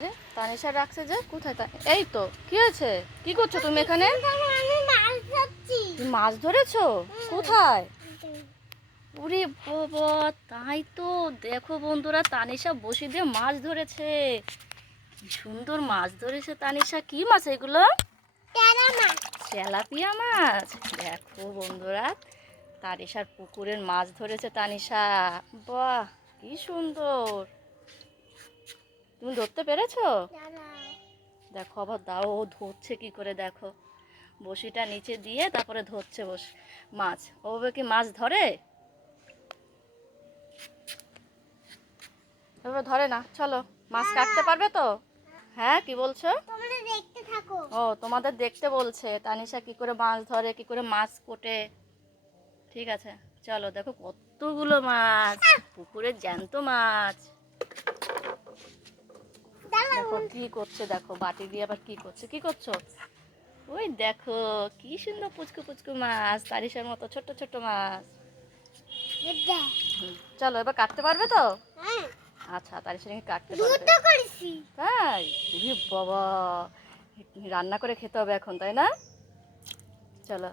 তানিশা রাখছে যে কোথায় এই তো কি হয়েছে? কি করছো তুমি এখানে? তুমি মাছ ধরেছো? কোথায়? ওরে বাবা, তাই তো। দেখো বন্ধুরা, তানিশা বসি দিয়ে মাছ ধরেছে। কি সুন্দর মাছ ধরেছে তানিশা। কি মাছ এগুলো? তেলাপিয়া মাছ। দেখো বন্ধুরা, তানিশার পুকুরের মাছ ধরেছে তানিশা। বাহ, কি সুন্দর। তুমি ধরতে পেরেছো? দেখো আবার দাও, ও ধরছে কি করে দেখো। বসিটা নিচে দিয়ে তারপরে ধরছে মাছ। ওভাবে কি মাছ ধরে? এভাবে ধরে না। চলো, মাছ কাটতে পারবে তো? হ্যাঁ, কি বলছো? ও, তোমাদের দেখতে বলছে তানিশা কি করে মাছ ধরে, কি করে মাছ কোটে। ঠিক আছে, চলো। দেখো কতগুলো মাছ, পুকুরের জ্যান্ত মাছ। দেখো কি করছে, দেখো বাটি দিয়ে আবার কি করছে। কি করছো? ওই দেখো কি সুন্দর পুচকু পুচকু মাছ, তারিশার মতো ছোট্ট ছোট্ট মাছ। চলো, এবার কাটতে পারবে তো? আচ্ছা, তারিশা নাকি কাটতে পারবে। তাই? বাবা, রান্না করে খেতে হবে এখন, তাই না? চলো।